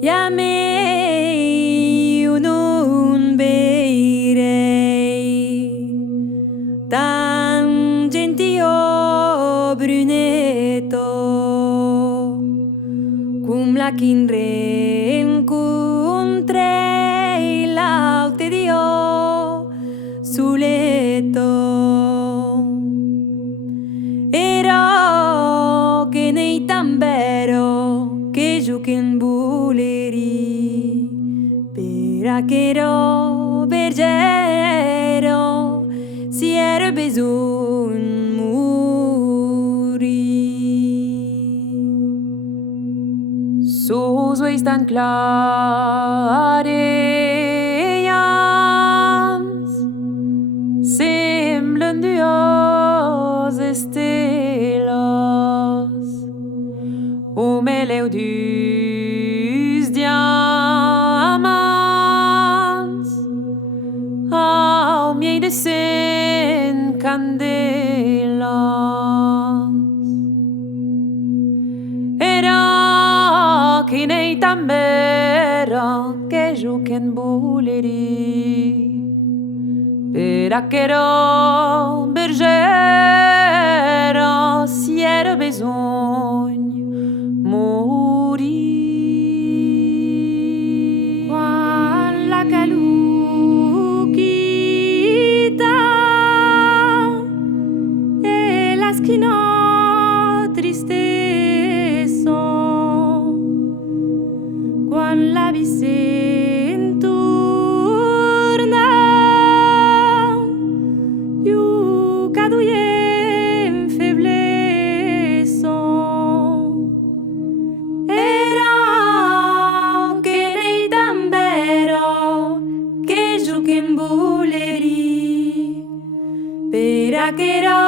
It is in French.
Chiamei un beirei tan gentio brunetto cum la chinre incontrei l'aute dio sul letto ero che nei tambero che giochen buleri per che ero bergero si era bisogno muri sus ois tan clareans semblen duos estelas o meleu dus diamants ao miei de cent candelas era que nei tambera que joquen buleri per aquero bergero si era besogno morir. Quan la caluquita e la schino tristeso, quan la vicent torna più caduyen febleso era che nei tambero che giochen buleri per che ero